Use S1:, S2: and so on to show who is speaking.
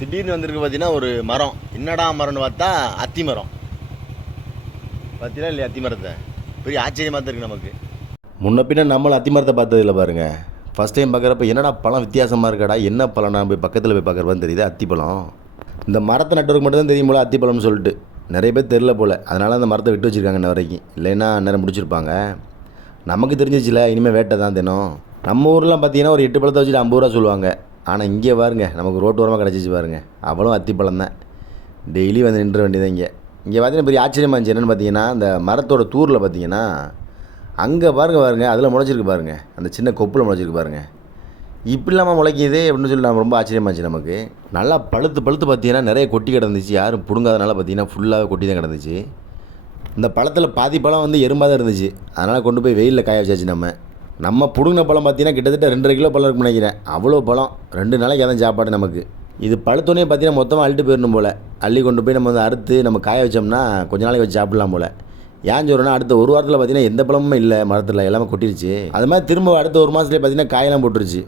S1: திடீர்னு வந்திருக்கு பார்த்தீங்கன்னா ஒரு மரம். என்னடா மரம்னு பார்த்தா அத்தி மரம். பார்த்தீங்களா இல்லையா அத்தி மரத்தை? பெரிய ஆச்சரியமாக தான் இருக்கு நமக்கு. முன்ன பின்ன நம்மளும் அத்தி மரத்தை பார்த்ததில்ல பாருங்க. ஃபஸ்ட் டைம் பார்க்குறப்ப என்னடா பழம் வித்தியாசமாக இருக்கடா என்ன பழம் நான் போய் பக்கத்தில் போய் பார்க்குறப்ப தெரியுது? அத்திப்பழம் இந்த மரத்தை நட்டுறதுக்கு மட்டும் தான் தெரியும் போல அத்தி பழம்னு சொல்லிட்டு. நிறைய பேர் தெரில போல். அதனால் அந்த மரத்தை விட்டு வச்சுருக்காங்க இன்ன வரைக்கும். இல்லைன்னா நேரம் முடிச்சிருப்பாங்க. நமக்கு தெரிஞ்சிச்சுல இனிமேல் வேட்டை தான் தினம். நம்ம ஊர்லாம் பார்த்தீங்கன்னா ஒரு எட்டு பழத்தை வச்சுட்டு ஐம்பது ரூபா சொல்லுவாங்க. ஆனால் இங்கே பாருங்க நமக்கு ரோட்டு ஓரமாக கிடச்சிச்சு பாருங்கள் அவளும் அத்திப்பழம் தான் டெய்லி வந்து நின்ற வேண்டியதான் இங்கே. இங்கே பார்த்தீங்கன்னா பெரிய ஆச்சரியமாக இருந்துச்சு என்னென்னு பார்த்தீங்கன்னா இந்த மரத்தோட தூரில் பார்த்தீங்கன்னா அங்கே பாருங்கள் பாருங்க அதில் முளைச்சிருக்கு பாருங்கள் அந்த சின்ன கொப்பில் முளைச்சிருக்கு பாருங்கள் இப்படி இல்லாமல் முளைக்கிது அப்படின்னு சொல்லி நம்ம ரொம்ப ஆச்சரியமாச்சு நமக்கு. நல்லா பழுத்து பழுத்து பார்த்தீங்கன்னா நிறைய கொட்டி கிடந்துச்சு. யாரும் பிடுங்காதனால பார்த்தீங்கன்னா ஃபுல்லாகவே கொட்டி தான் கிடந்துச்சு. இந்த பழத்தில் பாதி பழம் வந்து எறும்பாக தான் இருந்துச்சு. அதனால் கொண்டு போய் வெயிலில் காய வச்சாச்சு நம்ம. நம்ம பிடுங்கின பழம் பார்த்தீங்கன்னா கிட்டத்தட்ட ரெண்டரை கிலோ பழம் இருக்குன்னு நினைக்கிறேன். அவ்வளோ பழம். ரெண்டு நாளைக்கு அதான் சாப்பாடு நமக்கு. இது பழுத்தோடனே பார்த்தீங்கன்னா மொத்தமாக அள்ளிட்டு போயிடணும் போல். அள்ளி கொண்டு போய் நம்ம வந்து அறுத்து நம்ம காய வச்சோம்னா கொஞ்ச நாளைக்கு வச்சு சாப்பிடலாம் போல். ஏன் சொல்கிறேன்னா அடுத்த ஒரு வாரத்தில் பார்த்தீங்கன்னா எந்த பழமுமே இல்லை மரத்தில். எல்லாமே கொட்டிருச்சு. அது மாதிரி திரும்ப அடுத்த ஒரு மாதத்துலேயே பார்த்தீங்கன்னா காயெல்லாம் போட்டுருச்சு.